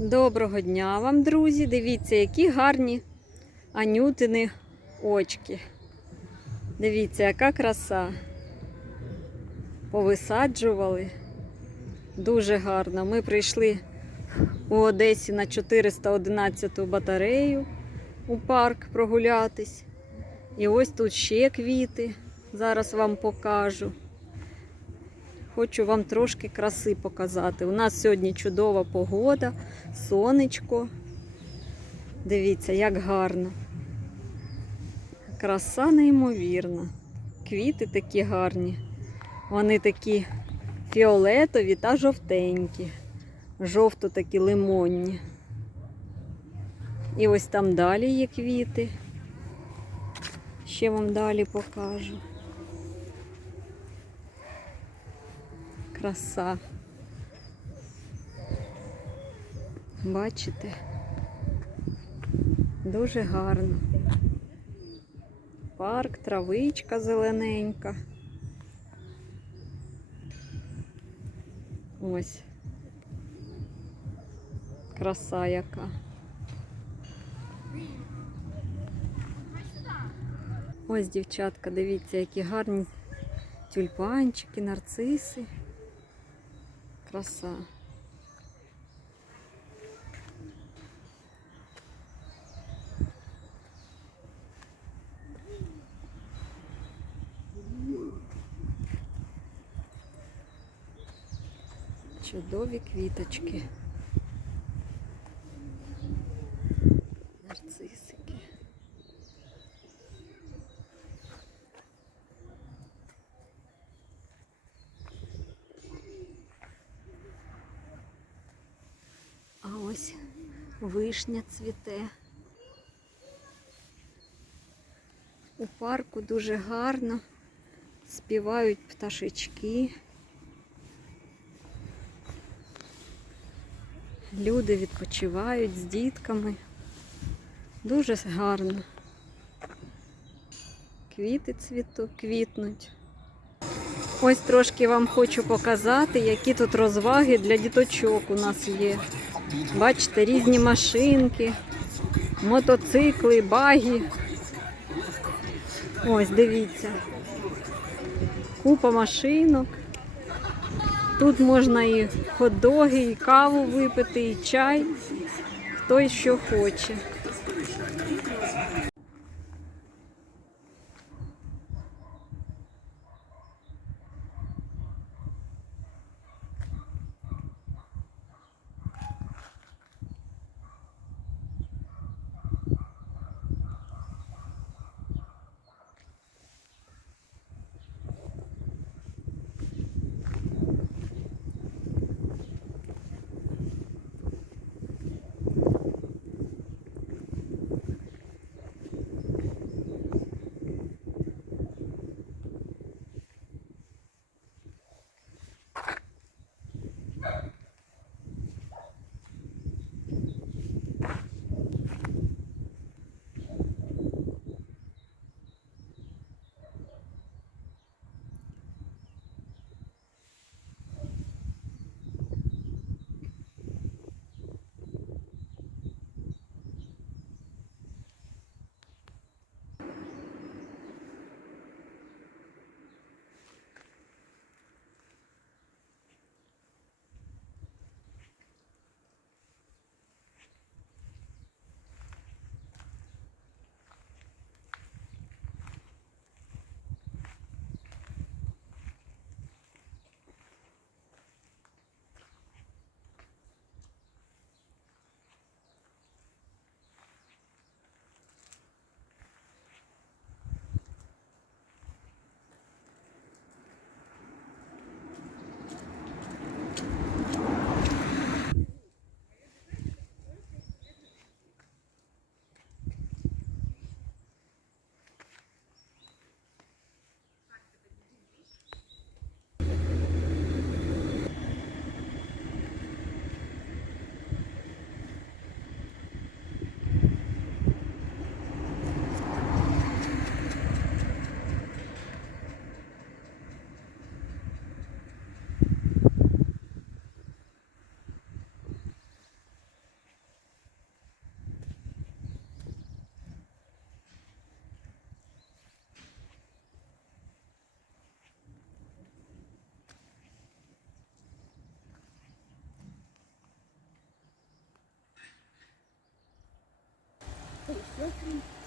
Доброго дня вам, друзі! Дивіться, які гарні анютини очки. Дивіться, яка краса. Повисаджували. Дуже гарно. Ми прийшли у Одесі на 411 батарею у парк прогулятись. І ось тут ще квіти. Зараз вам покажу. Хочу вам трошки краси показати. У нас сьогодні чудова погода, сонечко. Дивіться, як гарно. Краса неймовірна. Квіти такі гарні. Вони такі фіолетові та жовтенькі. Жовто такі лимонні. І ось там далі є квіти. Ще вам далі покажу. Краса. Бачите? Дуже гарно. Парк, травичка зелененька. Ось. Краса яка. Ось, дівчатка, дивіться, які гарні тюльпанчики, нарциси. Краса. Чудові квіточки. Вишня цвіте. У парку дуже гарно співають пташечки. Люди відпочивають з дітками. Дуже гарно. Квіти цвіту, квітнуть. Ось трошки вам хочу показати, які тут розваги для діточок у нас є. Бачите, різні машинки, мотоцикли, баги. Ось, дивіться. Купа машинок. Тут можна і хот-доги, і каву випити, і чай. Хто що хоче. Thank you.